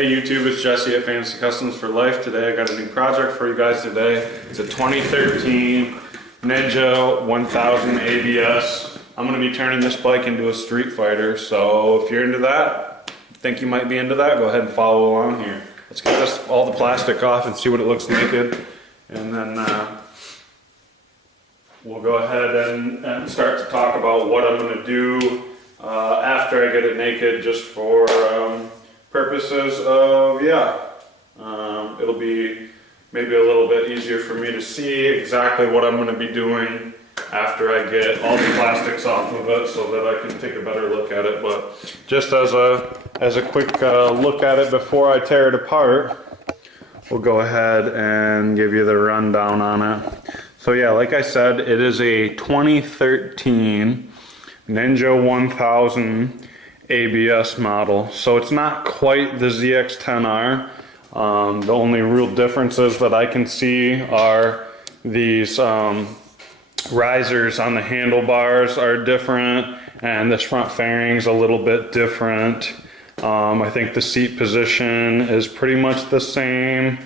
Hey YouTube, it's Jesse at Fantasy Customs for Life. Today I got a new project for you guys today. It's a 2013 Ninja 1000 ABS. I'm going to be turning this bike into a street fighter, so if you're into that, think you might be into that, go ahead and follow along here. Let's get all the plastic off and see what it looks naked, and then we'll go ahead and start to talk about what I'm going to do after I get it naked, just for purposes of, it'll be maybe a little bit easier for me to see exactly what I'm going to be doing after I get all the plastics off of it, so that I can take a better look at it. But just as a quick look at it before I tear it apart, we'll go ahead and give you the rundown on it. So yeah, like I said, it is a 2013 Ninja 1000 ABS model, so it's not quite the ZX-10R. The only real differences that I can see are these risers on the handlebars are different, and this front fairing's a little bit different. I think the seat position is pretty much the same,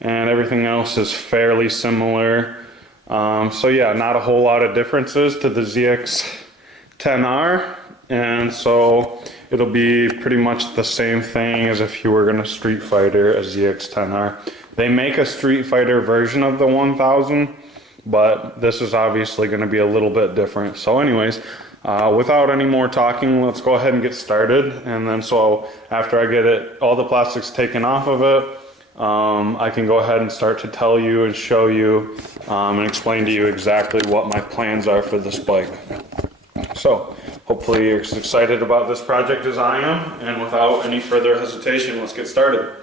and everything else is fairly similar. So yeah, not a whole lot of differences to the ZX-10R, and so it'll be pretty much the same thing as if you were going to Street Fighter a ZX-10R. They make a Street Fighter version of the 1000, but this is obviously going to be a little bit different. So anyways, without any more talking, let's go ahead and get started. And then so after I get all the plastics taken off of it, I can go ahead and start to tell you and show you and explain to you exactly what my plans are for this bike. So hopefully you're as excited about this project as I am, and without any further hesitation, let's get started.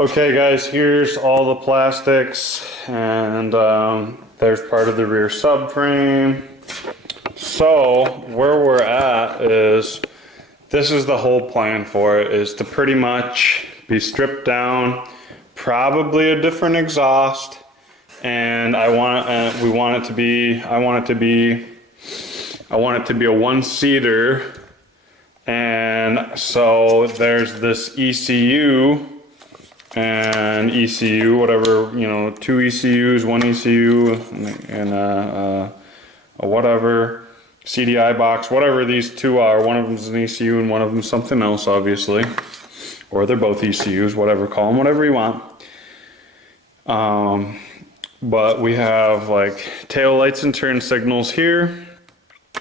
Okay guys, here's all the plastics, and there's part of the rear subframe. So where we're at is, this is the whole plan for it, is to pretty much be stripped down, probably a different exhaust, and I want it to be a one-seater. And so there's this ECU and ECU, whatever, you know, two ECUs, one ECU, and a whatever CDI box, whatever these two are. One of them is an ECU and one of them is something else, obviously, or they're both ECUs, whatever, call them whatever you want. But we have like tail lights and turn signals here,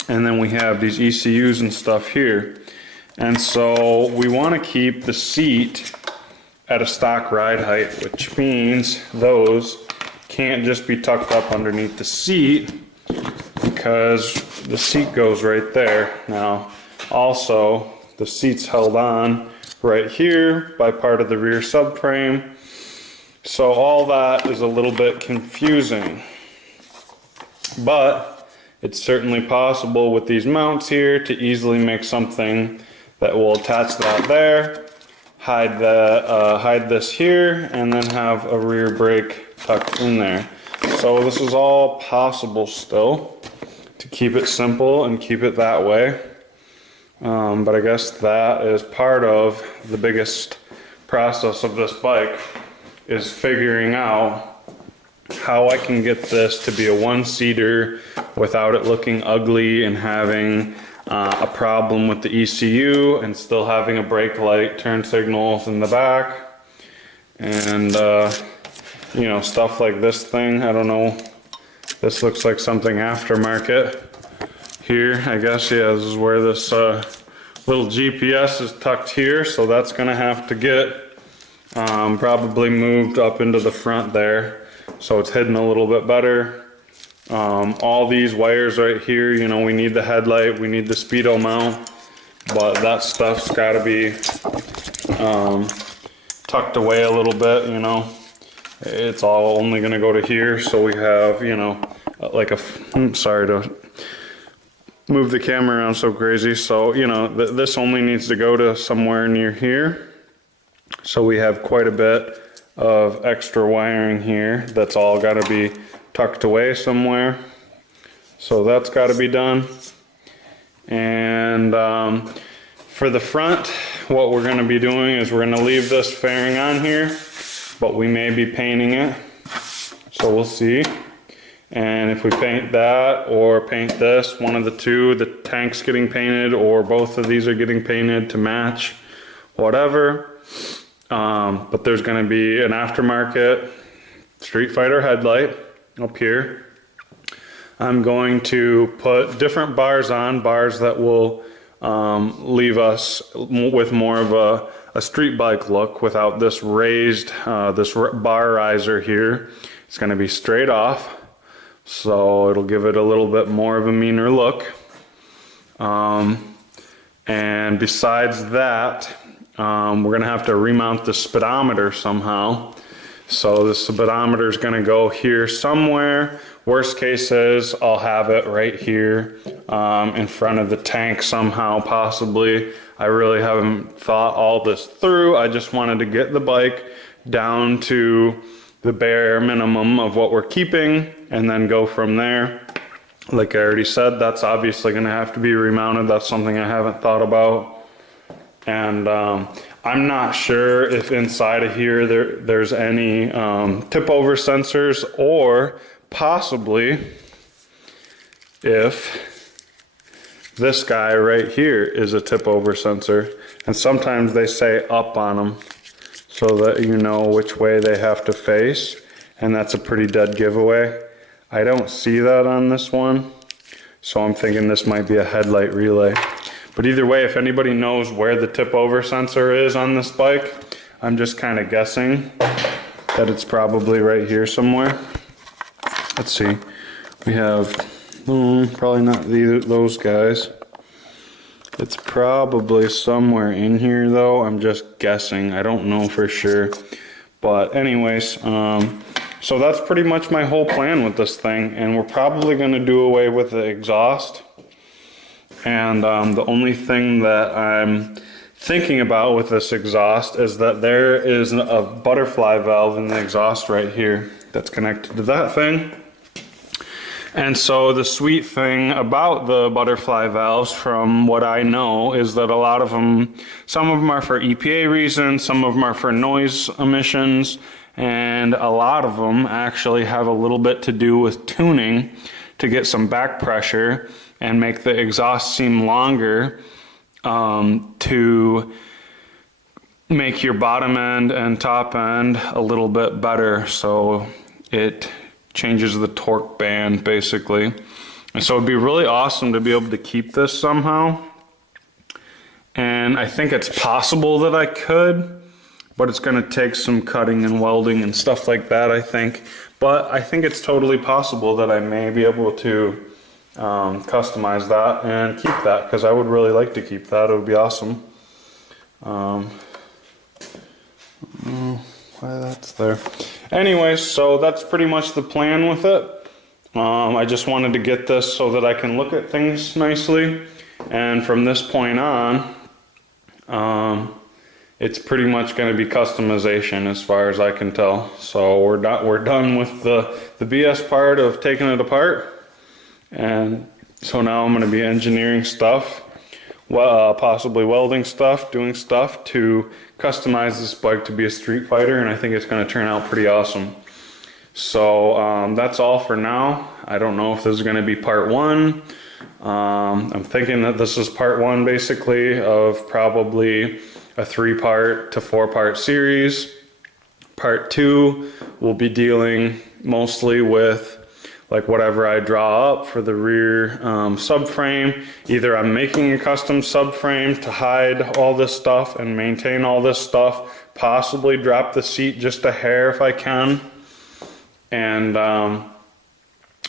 and then we have these ECUs and stuff here. And so we want to keep the seat at a stock ride height, which means those can't just be tucked up underneath the seat, because the seat goes right there. Now, also, the seat's held on right here by part of the rear subframe. So all that is a little bit confusing. But it's certainly possible with these mounts here to easily make something that will attach that there, hide this here, and then have a rear brake tucked in there. So this is all possible still, to keep it simple and keep it that way. But I guess that is part of the biggest process of this bike, is figuring out how I can get this to be a one-seater without it looking ugly and having a problem with the ECU, and still having a brake light, turn signals in the back, and you know, stuff like this thing. I don't know, this looks like something aftermarket here, I guess. Yeah, this is where this little GPS is tucked here, so that's gonna have to get probably moved up into the front there, so it's hidden a little bit better. All these wires right here, you know, we need the headlight, we need the speedo mount, but that stuff's got to be tucked away a little bit, you know. It's all only going to go to here, so we have, you know, like a, sorry to move the camera around so crazy, so, you know, this only needs to go to somewhere near here. So we have quite a bit of extra wiring here that's all got to be tucked away somewhere, so that's got to be done. And for the front, what we're going to be doing is we're going to leave this fairing on here, but we may be painting it, so we'll see. And if we paint that or paint this, one of the two, the tank's getting painted or both of these are getting painted to match, whatever. But there's going to be an aftermarket Street Fighter headlight up here. I'm going to put different bars on, bars that will leave us with more of a street bike look without this raised, this bar riser here. It's going to be straight off, so it'll give it a little bit more of a meaner look. And besides that, we're going to have to remount the speedometer somehow. So the speedometer is going to go here somewhere. Worst case is I'll have it right here in front of the tank somehow, possibly. I really haven't thought all this through. I just wanted to get the bike down to the bare minimum of what we're keeping and then go from there. Like I already said, that's obviously going to have to be remounted. That's something I haven't thought about. And I'm not sure if inside of here there's any tip over sensors, or possibly if this guy right here is a tip over sensor. And sometimes they say up on them so that you know which way they have to face, and that's a pretty dead giveaway. I don't see that on this one, so I'm thinking this might be a headlight relay. But either way, if anybody knows where the tip over sensor is on this bike, I'm just kind of guessing that it's probably right here somewhere. Let's see. We have, probably not those guys. It's probably somewhere in here though. I'm just guessing. I don't know for sure. But anyways, so that's pretty much my whole plan with this thing. And we're probably going to do away with the exhaust. And the only thing that I'm thinking about with this exhaust is that there is a butterfly valve in the exhaust right here that's connected to that thing. And so the sweet thing about the butterfly valves, from what I know, is that a lot of them, some of them are for EPA reasons, some of them are for noise emissions, and a lot of them actually have a little bit to do with tuning to get some back pressure and make the exhaust seem longer, to make your bottom end and top end a little bit better, so it changes the torque band basically. And so it'd be really awesome to be able to keep this somehow. And I think it's possible that I could, but it's going to take some cutting and welding and stuff like that, I think. But I think it's totally possible that I may be able to customize that and keep that, because I would really like to keep that. It would be awesome. Why that's there. Anyway, so that's pretty much the plan with it. I just wanted to get this so that I can look at things nicely, and from this point on, it's pretty much going to be customization as far as I can tell. So we're done with the BS part of taking it apart, and so now I'm going to be engineering stuff, possibly welding stuff, doing stuff to customize this bike to be a street fighter, and I think it's going to turn out pretty awesome. So that's all for now. I don't know if this is going to be part one. I'm thinking that this is part one basically of probably a 3-part to 4-part series. Part 2 will be dealing mostly with like whatever I draw up for the rear subframe. Either I'm making a custom subframe to hide all this stuff and maintain all this stuff, possibly drop the seat just a hair if I can. And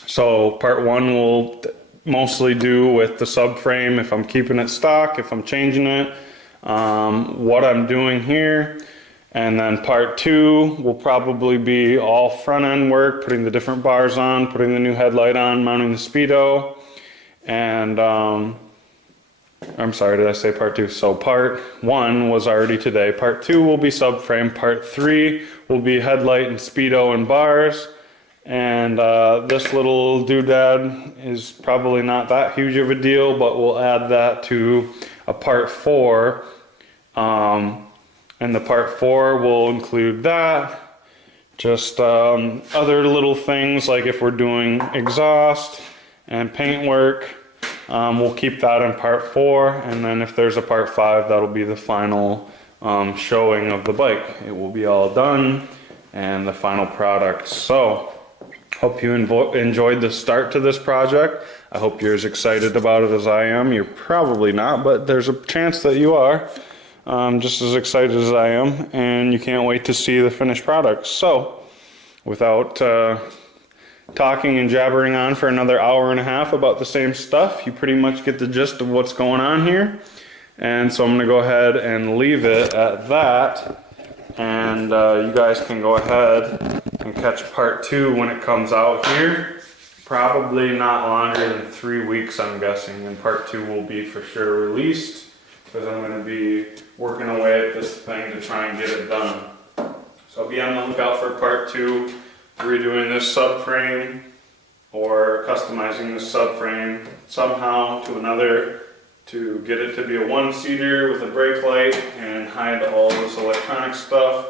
so part 1 will mostly do with the subframe, if I'm keeping it stock, if I'm changing it, what I'm doing here. And then part 2 will probably be all front end work, putting the different bars on, putting the new headlight on, mounting the speedo. And I'm sorry, did I say part 2? So part 1 was already today. Part 2 will be subframe. Part 3 will be headlight and speedo and bars. And this little doodad is probably not that huge of a deal, but we'll add that to a part 4. And the part 4 will include that, just other little things like if we're doing exhaust and paint work, we'll keep that in part 4, and then if there's a part 5, that'll be the final showing of the bike. It will be all done and the final product. So hope you enjoyed the start to this project. I hope you're as excited about it as I am. You're probably not, but there's a chance that you are. Just as excited as I am, and you can't wait to see the finished product. So, without talking and jabbering on for another hour and a half about the same stuff, you pretty much get the gist of what's going on here. And so I'm going to go ahead and leave it at that, and you guys can go ahead and catch part 2 when it comes out here. Probably not longer than 3 weeks, I'm guessing, and part 2 will be for sure released, because I'm going to be working away at this thing to try and get it done. So be on the lookout for part 2, redoing this subframe or customizing this subframe somehow to another to get it to be a 1-seater with a brake light and hide all this electronic stuff.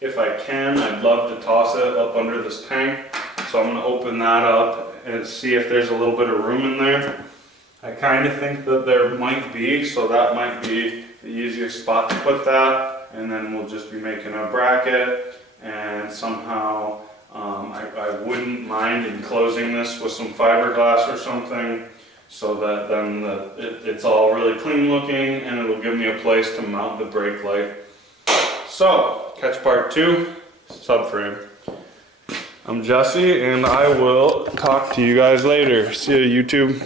If I can, I'd love to toss it up under this tank. So I'm going to open that up and see if there's a little bit of room in there. I kind of think that there might be, so that might be the easiest spot to put that, and then we'll just be making a bracket, and somehow I wouldn't mind enclosing this with some fiberglass or something, so that then it's all really clean looking, and it'll give me a place to mount the brake light. So, catch part 2, subframe. I'm Jesse, and I will talk to you guys later. See you, YouTube.